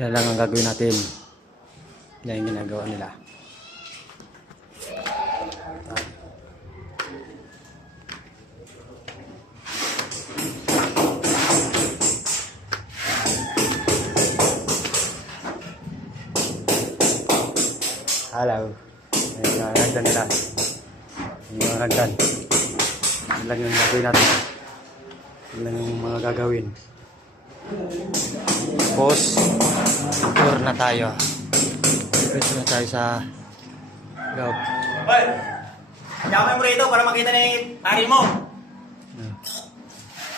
Yan lang ang gagawin natin. Yan yung ginagawa nila. Hello. Ayan yung ragdan nila. Ayan yung ragdan. Yan lang yung gagawin natin. Yan lang yung mga gagawin. Tapos, tour na tayo. Tour na tayo sa loob. Hoy! Yaman mo rito para makita ni pari mo.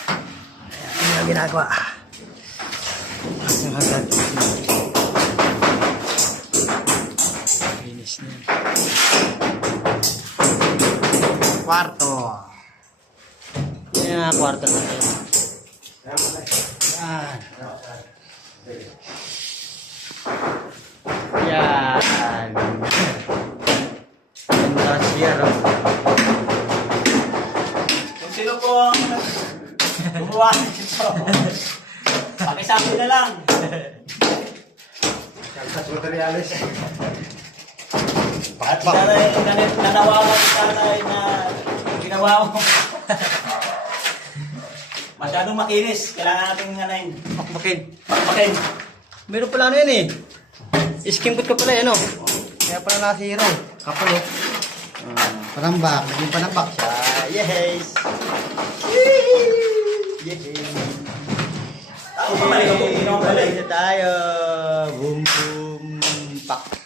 Ano yung ginagawa? Ang hagdan. Finish na. Kwarto. Yan ang kwarto natin. Yan. Yan. Ganda siya, no? Kung sino po ang gumawa nito, pakisabi na lang. Kalsas materials. At nanawawa si tatay na ginawa mo. Masyadong makinis. Kailangan natin nganayin. Pakmakin. Pakpakin. Meron pala ano yan eh. Iskimpot ka pala yan, no? Kaya pala nasira eh. Kapal eh. Panambak. Naging panambak siya. Yes! Yes! Ako, pabalik ako. Balik na tayo. Boom, boom, pak.